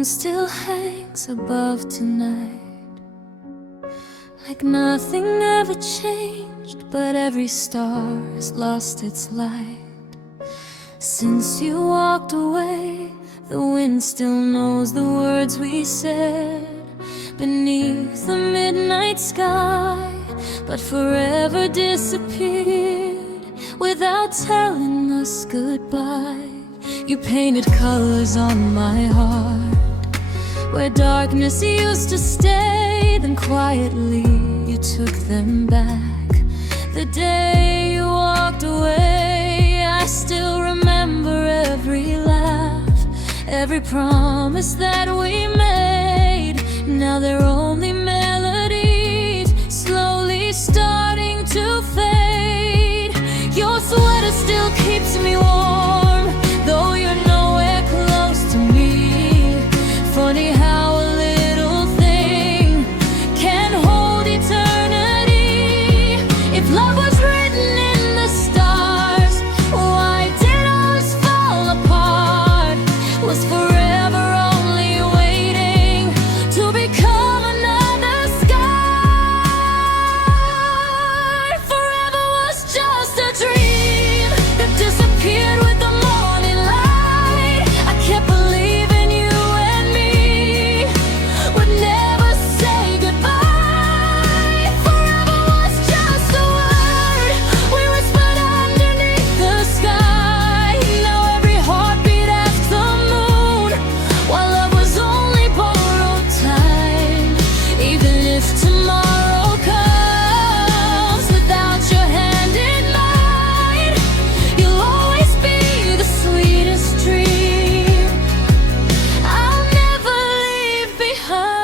moon still hangs above tonight, like nothing ever changed, but every star has lost its light. Since you walked away, the wind still knows the words we said beneath the midnight sky, but forever disappeared without telling us goodbye. You painted colors on my heart where darkness used to stay, then quietly you took them back. The day you walked away, I still remember every laugh, every promise that we made. Now they're only melodies, slowly starting to fade. Your sweater still keeps me warm, though you're nowhere close to me. Funny how a little thing can hold eternity. If love was written in the stars, why did ours fall apart? Was forever only waiting to become another sky. Forever was just a dream that disappeared with the morning light. I kept believing you and me would never say goodbye. Forever was just a word we whispered underneath the sky. Now every heartbeat asks the moon why love was only borrowed time. Even if tomorrow comes without your hand in mine, you'll always be the sweetest dream I'll never leave behind.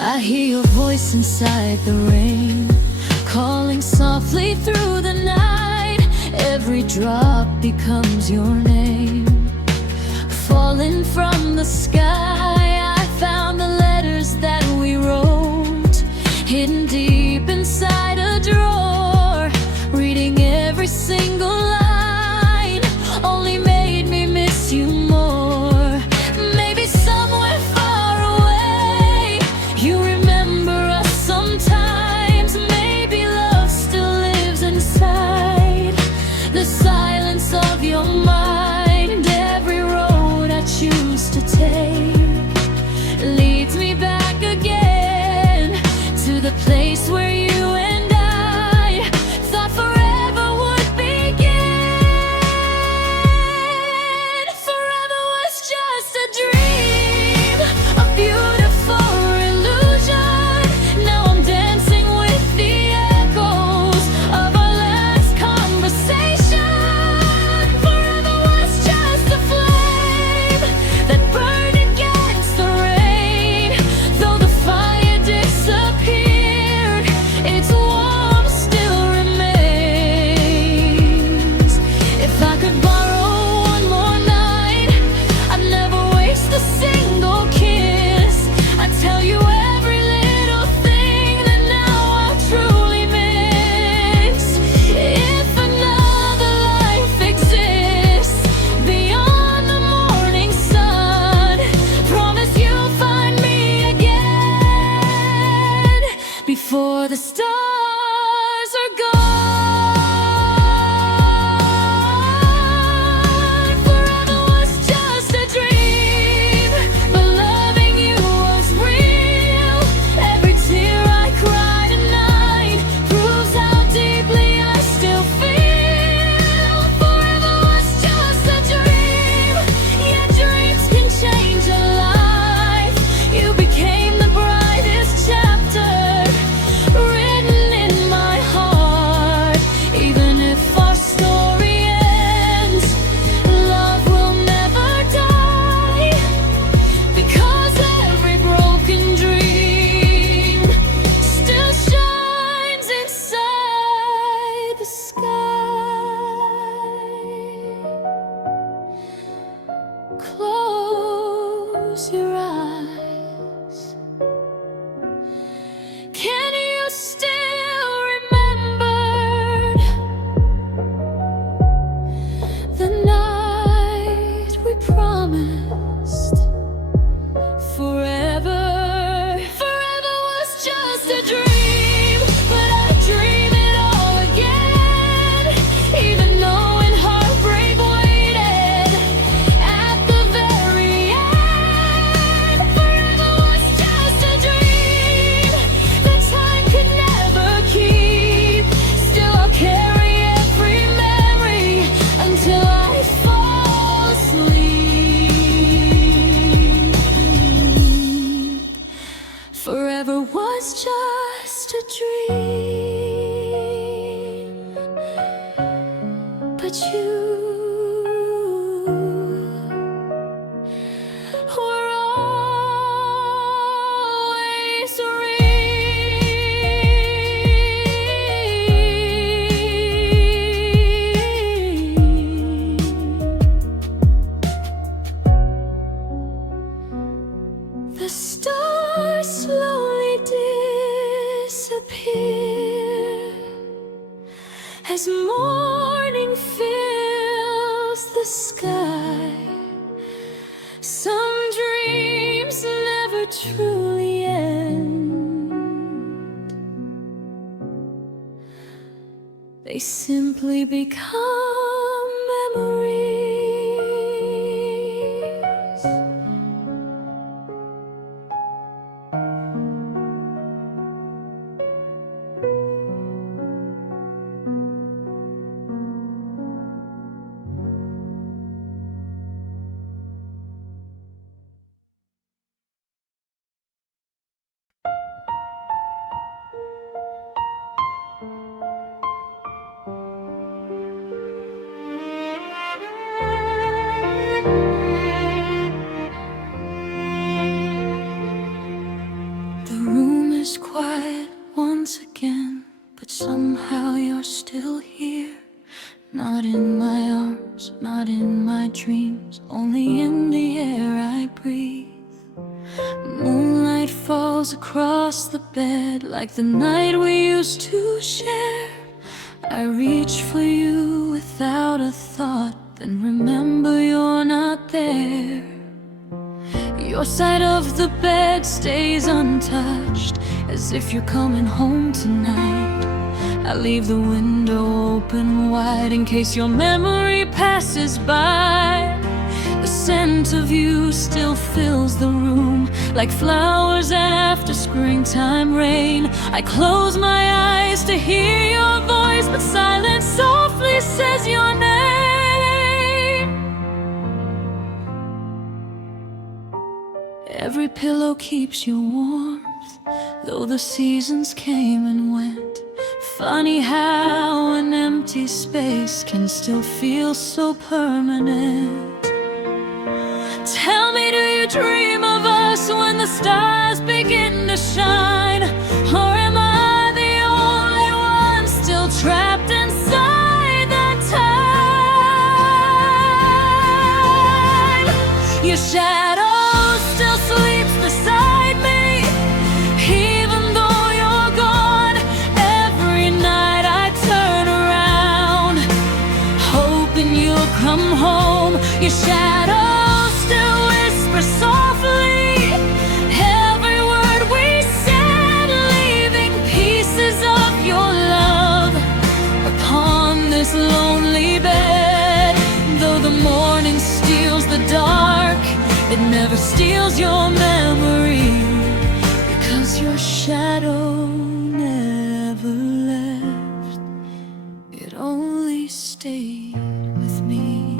I hear your voice inside the rain, calling softly through the night. Every drop becomes your name, falling from the sky. I found the letters that we wrote, hidden deep inside a drawer. Reading every single line only made me miss you more. Maybe somewhere far away you remember us sometimes. Maybe love still lives inside the silence of your mind. Every road I choose to take leads me back again to the place where you and I thought forever would begin. Forever was just a dream, a beautiful illusion. Now I'm dancing with the echoes of our last conversation. Forever was just a flame that burned against the rain. Though the fire disappeared, its warmth still remains. If I could borrow one more night, I'd never waste a single kiss. I'd tell you every little thing that now I truly miss. If another life exists beyond the morning sun, promise you'll find me again before the stars are gone. Forever was just a dream, but loving you was real. Every tear I cry tonight proves how deeply I still feel. Forever was just a dream, yet dreams can change a life. You became the brightest chapter written still remembered the night we promised forever. Forever was just a dream, but I dream it all again, even knowing heartbreak waited at the very end. Forever was just a dream that time could never keep. Still I'll carry every memory until I fall asleep. Forever was just a dream, but you were always real. The stars slowly disappear as morning fills the sky. Some dreams never truly end. They simply become memories. The room is quiet once again, but somehow you're still here. Not in my arms, not in my dreams, only in the air I breathe. Moonlight falls across the bed like the night we used to share. I reach for you without a thought, then remember you're not there. Your side of the bed stays untouched, as if you're coming home tonight. I leave the window open wide in case your memory passes by. The scent of you still fills the room, like flowers after springtime rain. I close my eyes to hear your voice, but silence softly says your name. Every pillow keeps your warmth, though the seasons came and went. Funny how an empty space can still feel so permanent. Tell me, do you dream of us when the stars begin to shine? Or am I the only one still trapped inside that time? Your shadow still sleeps beside me, even though you're gone. Every night I turn around, hoping you'll come home. Your shadow still whispers softly every word we said, leaving pieces of your love upon this lonely bed. Though the morning steals the dark, it never steals your memory, because your shadow never left. It only stayed with me.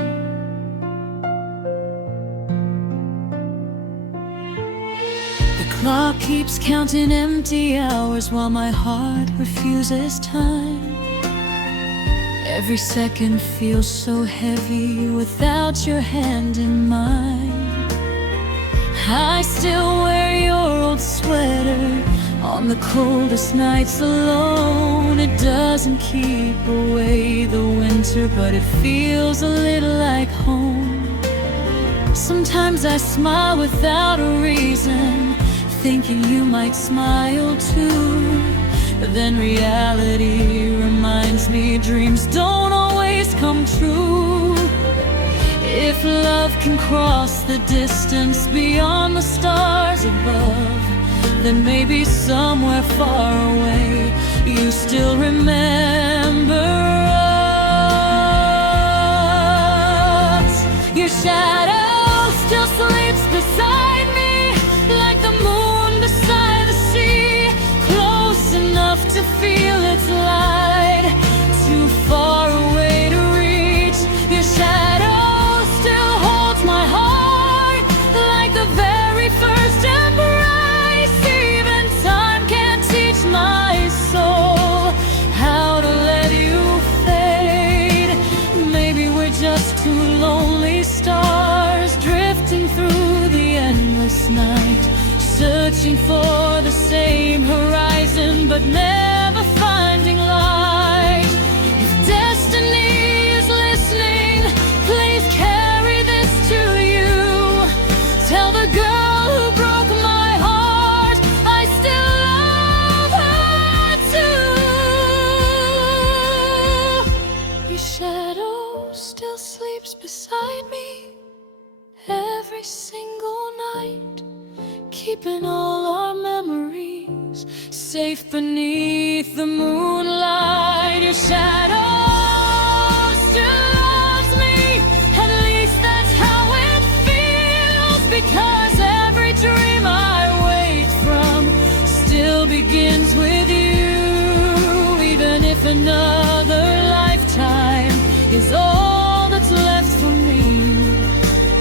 The clock keeps counting empty hours while my heart refuses time. Every second feels so heavy without your hand in mine. I still wear your old sweater on the coldest nights alone. It doesn't keep away the winter, but it feels a little like home. Sometimes I smile without a reason, thinking you might smile too. then reality reminds me dreams don't always come true. If love can cross the distance beyond the stars above, then maybe somewhere far away you still remember us. Your shadow still sleeps beside me, like the moon beside the sea, close enough to feel its light, too far away to reach. Your shadow still holds my heart, like the very first embrace. Even time can't teach my soul how to let you fade. Maybe we're just two lonely stars drifting through the endless night, searching for the same horizon but never finding light. If destiny is listening, please carry this to you. Tell the girl who broke my heart I still love her too. Your shadow still sleeps beside me every single night, keeping all our memories safe beneath the moonlight. Your shadow still loves me, at least that's how it feels, because every dream I wake from still begins with you. Even if another lifetime is all that's left for me,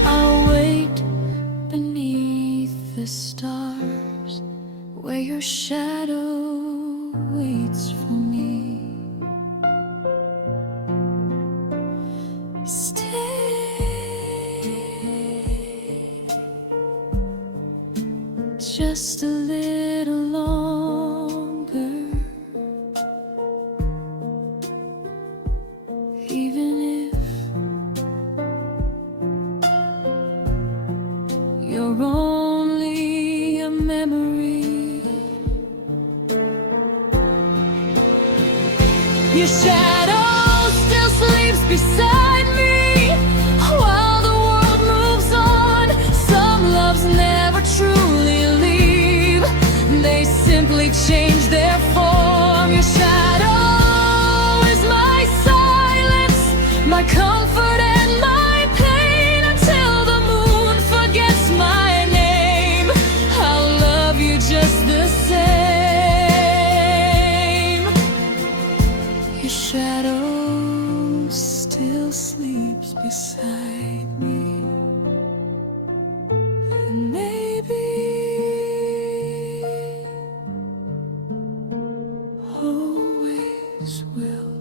I'll wait beneath the stars where your shadow waits for me. Stay just a little longer, even if you're only a memory. Your shadow still sleeps beside me while the world moves on. Some loves never truly leave, they simply change their form. Your shadow is my silence, my comfort and my pain, until the moon forgets my name. I'll love you just the same. Your shadow still sleeps beside me, and maybe always will.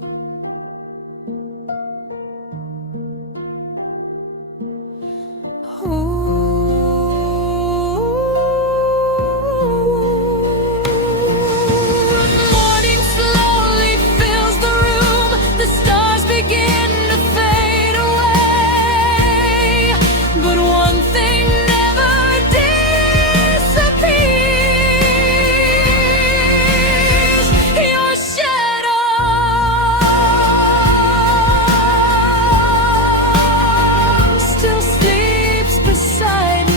Morning slowly fills the room, the stars begin to fade away, but one thing never disappears. Your shadow still sleeps beside me.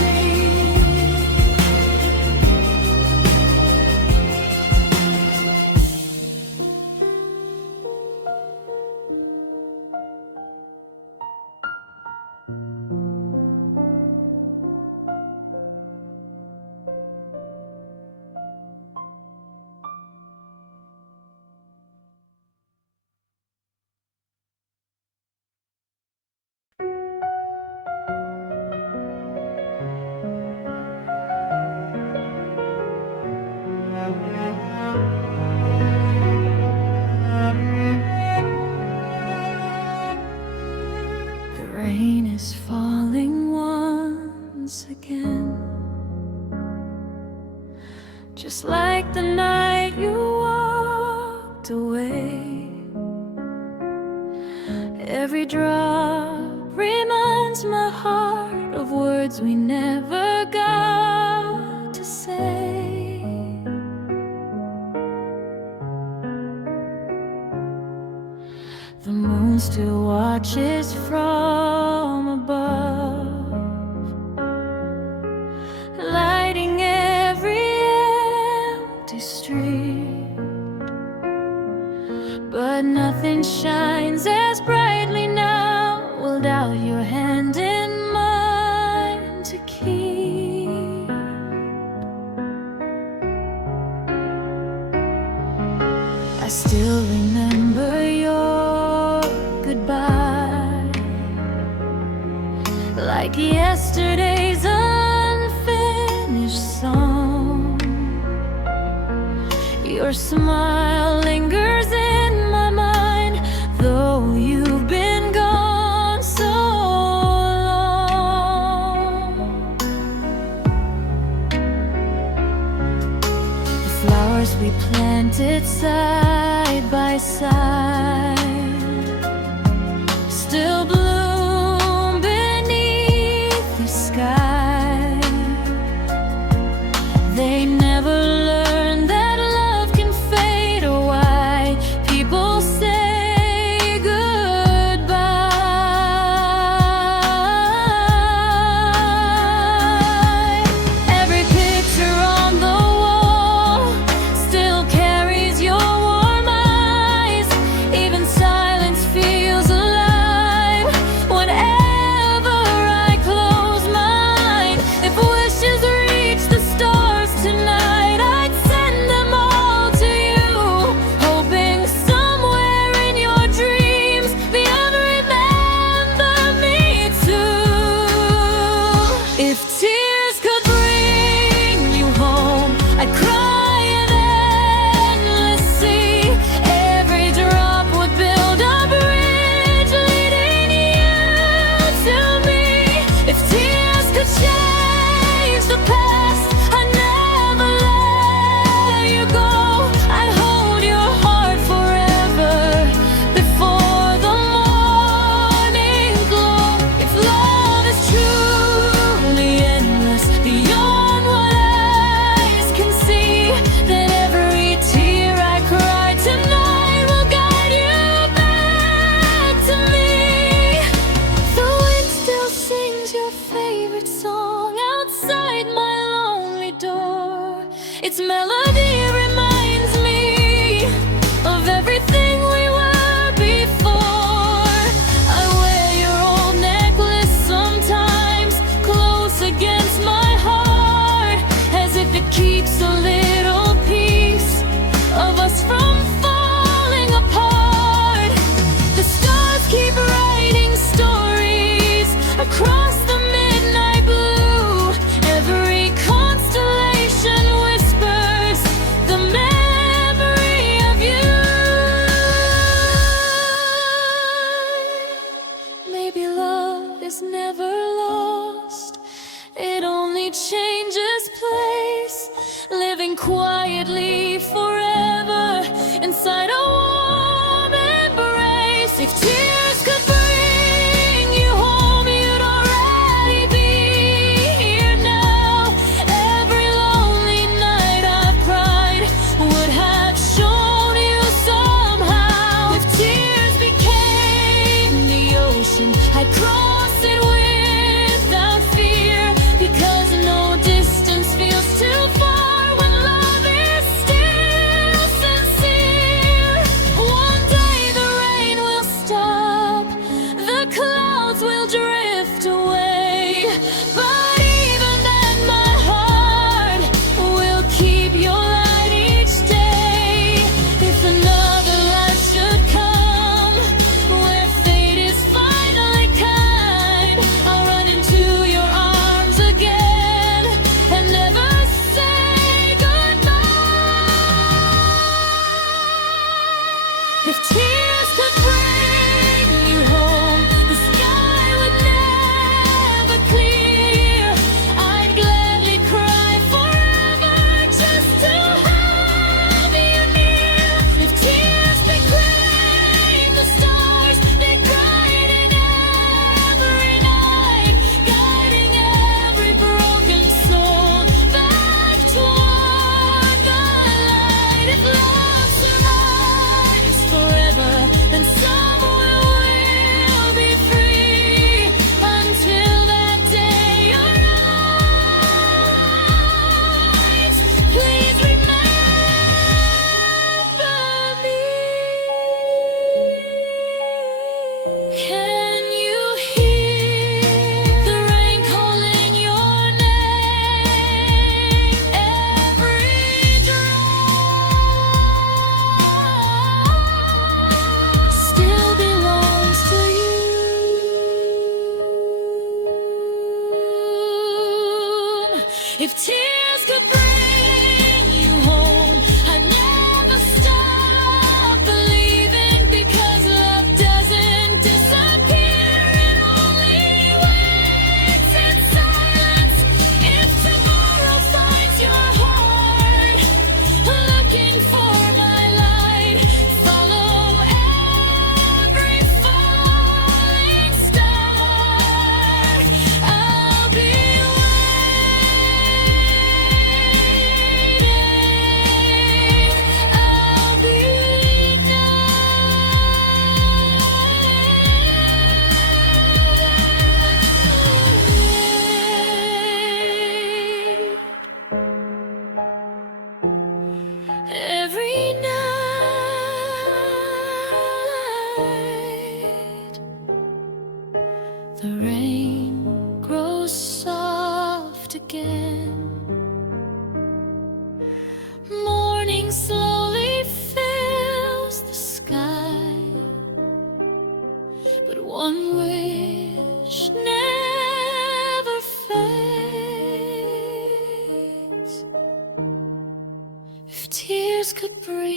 The rain is falling once again, just like the night you walked away. Every drop reminds my heart of words we never got to say. The moon still watches from above, lighting every empty street. But nothing shines as brightly now. Hold out your hand in mine to keep. I still remember your goodbye, like yesterday's unfinished song. Your smile lingers in my mind, though you've been gone so long. The flowers we planted side by side still bloom beneath the sky. They never learned that love can fade, or why people say goodbye. Every picture on the wall still carries your warm eyes. Even silence feels alive whenever I close mine. If wishes reach the stars tonight, I'd send them all to you, hoping somewhere in your dreams the you'd remember me too. If tears could bring you home, I'd cry an endless sea. Every drop would build a bridge leading you to me. If tears could change the past, I'd never let you go. I'd hold your heart forever before the morning glow. If love is truly endless beyond what eyes can see, then every tear I cry tonight will guide you back to me. The wind still sings your favorite song outside my lonely door. Its melody reminds me of everything we were before. I wear your old necklace sometimes, close against my heart, as if it keeps a little piece of us from falling apart. The stars keep writing stories across the midnight blue. Every constellation whispers the memory of you. Maybe love is never lost, it only changes place, living quietly forever inside a warm embrace. If tears could bring you home, you'd already be here now. Every lonely night I've cried would have shown you somehow. If tears became the ocean, I'd cross it without fear, because no distance feels too far when love is still sincere. One day the rain will stop, the clouds will drift away, but even then my heart will keep your light each day. If another life should come where fate is finally kind, I'll run into your arms again and never say goodbye. If tears could bring you home, the sky would never clear. I'd gladly cry forever just to have you near. If tears became the stars, they'd brighten every night, guiding every broken soul back toward the light. If love survives forever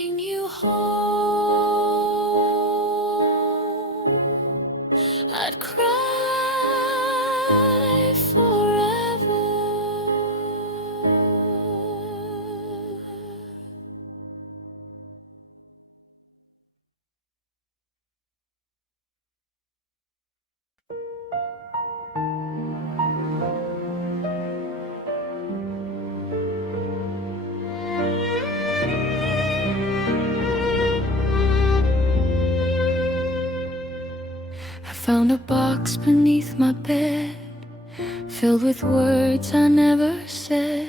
bring you home. I'd cry forever. Found a box beneath my bed, filled with words I never said.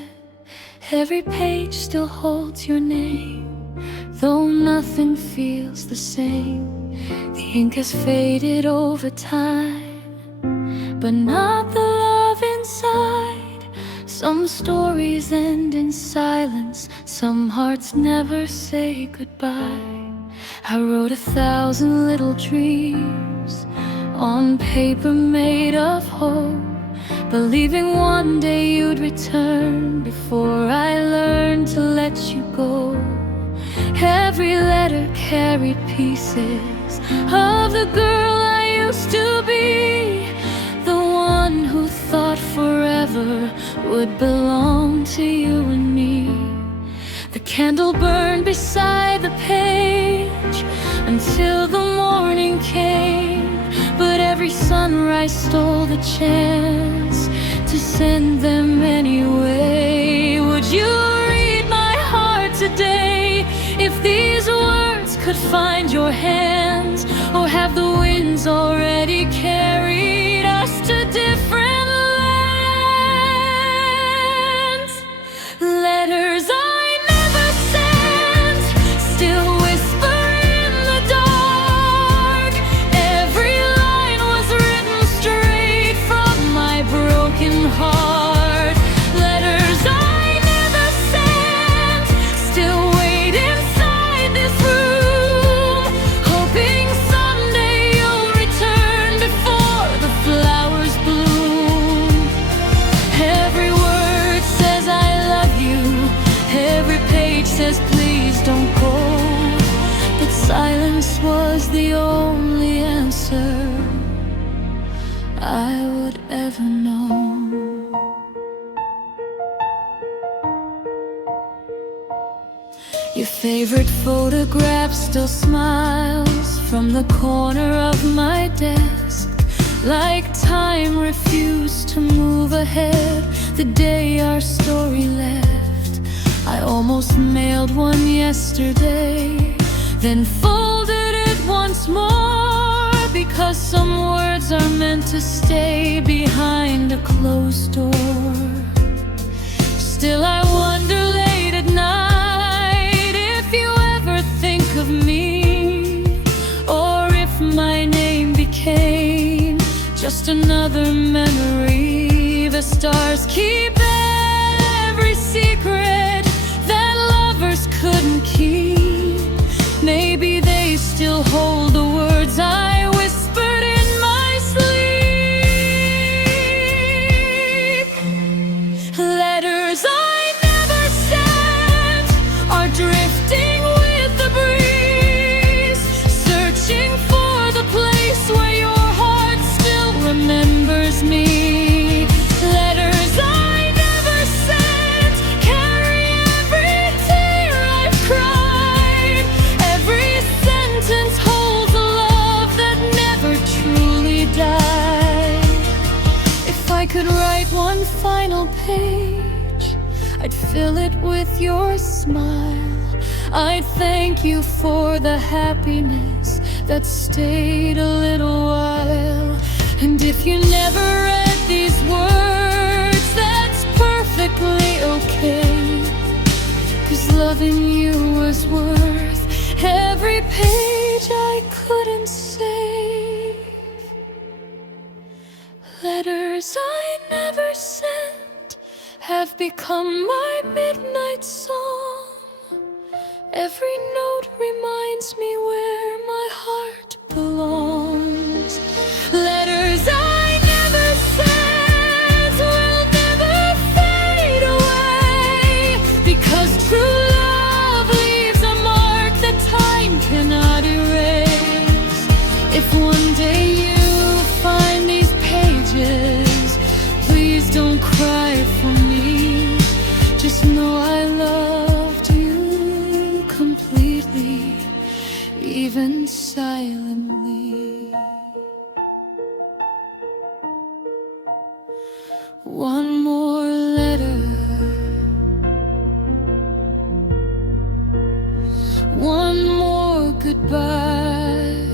Every page still holds your name, though nothing feels the same. The ink has faded over time, but not the love inside. Some stories end in silence, some hearts never say goodbye. I wrote 1,000 little dreams on paper made of hope, believing one day you'd return before I learned to let you go. Every letter carried pieces of the girl I used to be, the one who thought forever would belong to you and me. The candle burned beside the page until the morning came, but every sunrise stole the chance to send them anyway. Would you read my heart today if these words could find your hands? Or have the winds already carried us to different lands? Letters I never sent still whisper in the dark. Every line was written straight from my broken heart. Letters I never sent still wait inside this room, hoping someday you'll return before the flowers bloom. Every word says I love you, every page says please don't go, but silence was the only answer I would ever know. Your favorite photograph still smiles from the corner of my desk, like time refused to move ahead the day our story left. I almost mailed one yesterday, then folded it once more, because some words are meant to stay behind a closed door. Still I wonder late at night if you ever think of me, or if my name became just another memory. The stars keep every secret that lovers couldn't keep. Maybe they still hold the words I whispered in my sleep. Letters I never sent are drifting with the breeze, searching for the place where your heart still remembers me. Letters I never sent carry every tear I've cried. Every sentence holds a love that never truly died. If I could write one final page, I'd fill it with your smile. I'd thank you for the happiness that stayed a little while. And if you never read these words, that's perfectly okay, 'cause loving you was worth every page I couldn't save. Letters I never sent have become my midnight song. Every note reminds me where my heart belongs. Letters I never sent will never fade away, because true love leaves a mark even silently. One more letter, one more goodbye,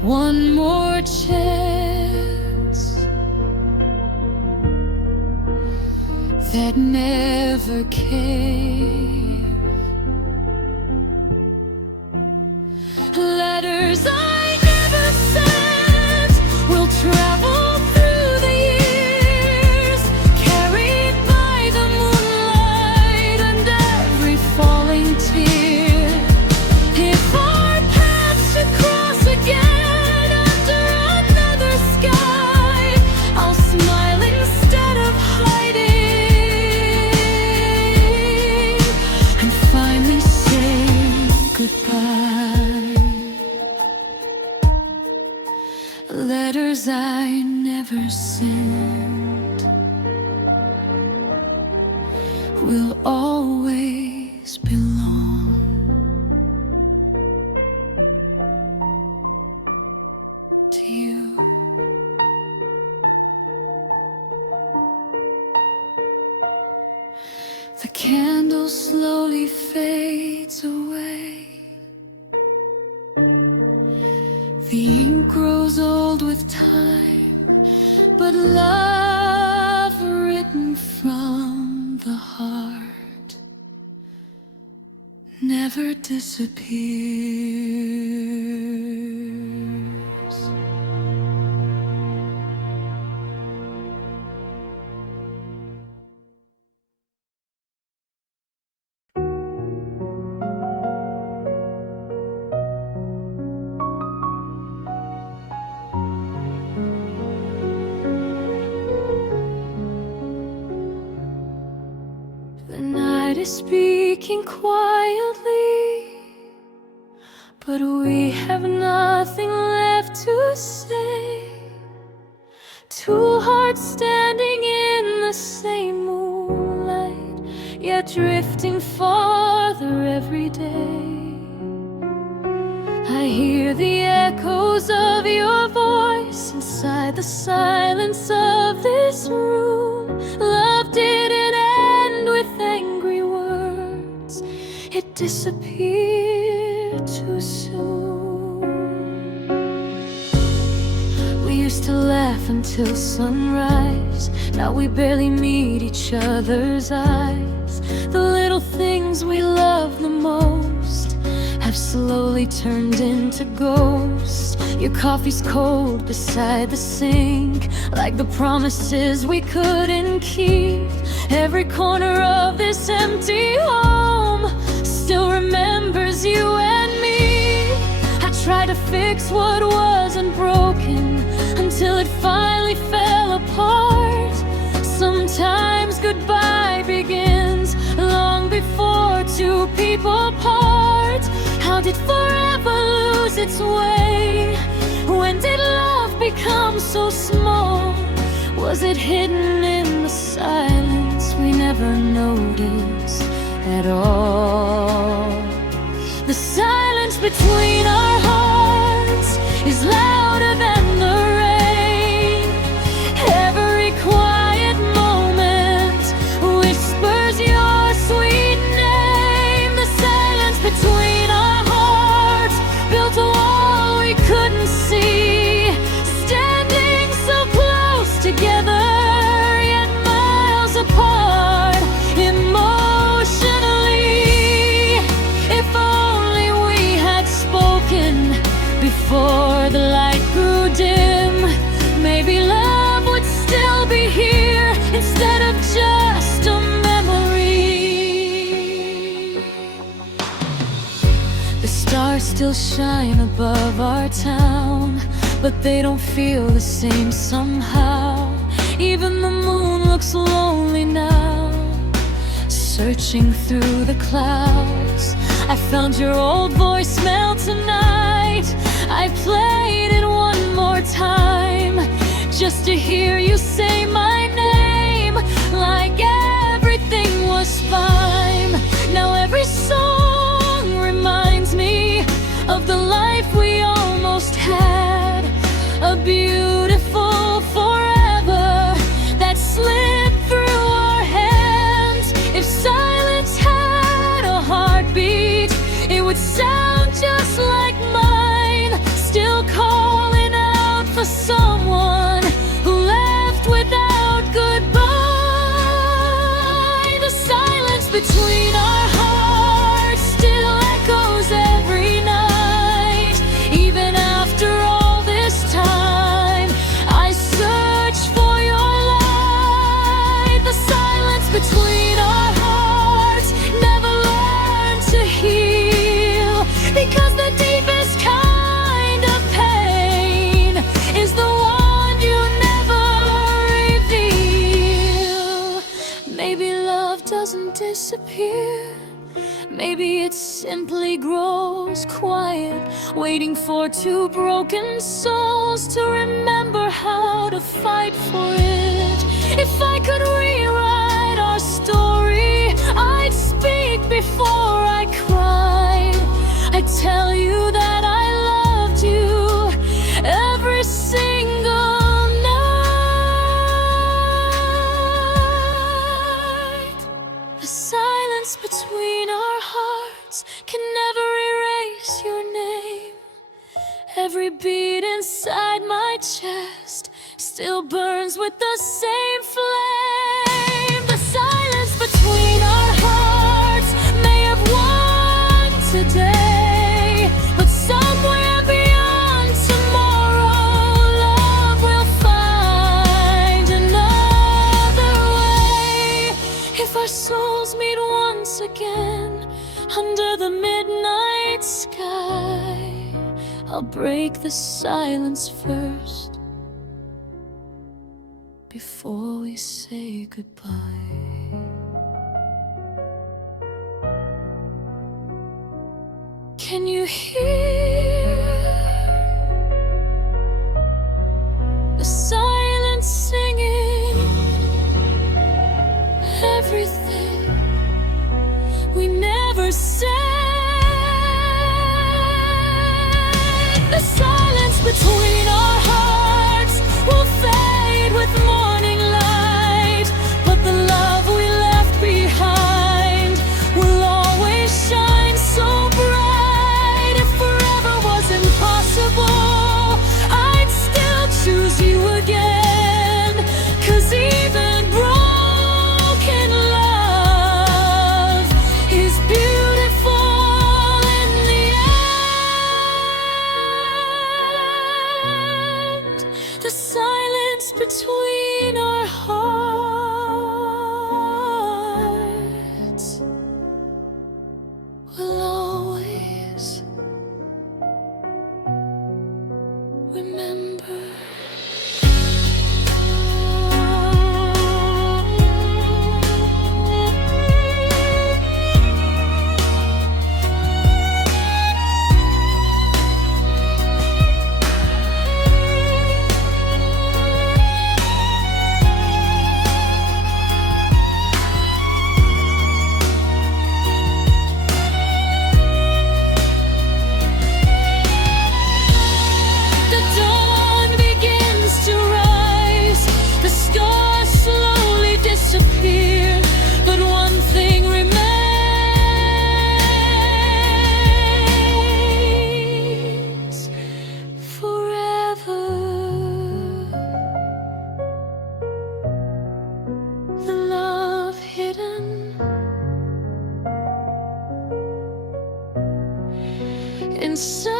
one more chance that never came. Letters I never sent will travel through the years, carried by the moonlight and every falling tear. If our paths should cross again under another sky, I'll smile instead of hiding and finally say goodbye. Letters I never sent will always belong to you. The candle slowly fades away. The ink grows old with time, but love written from the heart never disappears. The night is speaking quietly, but we have nothing left to say. Two hearts standing in the same moonlight, yet drifting farther every day. I hear the echoes of your voice inside the silence of this room. Love didn't end with angry words, it disappeared too soon. We used to laugh until sunrise, now we barely meet each other's eyes. The little things we love the most have slowly turned into ghosts. Your coffee's cold beside the sink, like the promises we couldn't keep. Every corner of this empty home still remembers you and me. I tried to fix what wasn't broken until it finally fell apart. Sometimes goodbye begins long before two people part. How did forever lose its way? When did love become so small? Was it hidden in the silence we never noticed at all? The silence between our hearts is louder than the rain. Every quiet moment whispers your sweet name. The silence between our hearts built a wall we couldn't see, standing so close together yet miles apart emotionally. If only we had spoken before the light grew dim, maybe love would still be here instead of just a memory. The stars still shine above our town, but they don't feel the same somehow. Even the moon looks lonely now, searching through the clouds. I found your old voicemail tonight. I played it one more time, just to hear you say my name, like everything was fine. Now every would sound just like mine, still calling out for someone who left without goodbye. The silence between our hearts still echoes every night. Even after all this time, I search for your light. The silence between our hearts never learned to heal, because the deepest kind of pain is the one you never reveal. Maybe love doesn't disappear, maybe it simply grows quiet, waiting for two broken souls to remember how to fight for it. If I could rewrite our story, I'd speak before I cried. I'd tell you that I loved you every single night. The silence between our hearts can never erase your name. Every beat inside my chest still burns with the same flame. The silence between our hearts may have won today, but somewhere beyond tomorrow, love will find another way. If our souls meet once again under the midnight sky, I'll break the silence first before we say goodbye. Can you hear the silence singing everything we never said? The silence between our hearts will fade with morning light, but the love we left behind will always shine so bright. If forever was impossible, I'd still choose you again, 'cause even broken love is beautiful in the end. The silence between our hearts will always remember. The dawn begins to rise, the stars slowly disappear, but one thing remains forever. The love hidden inside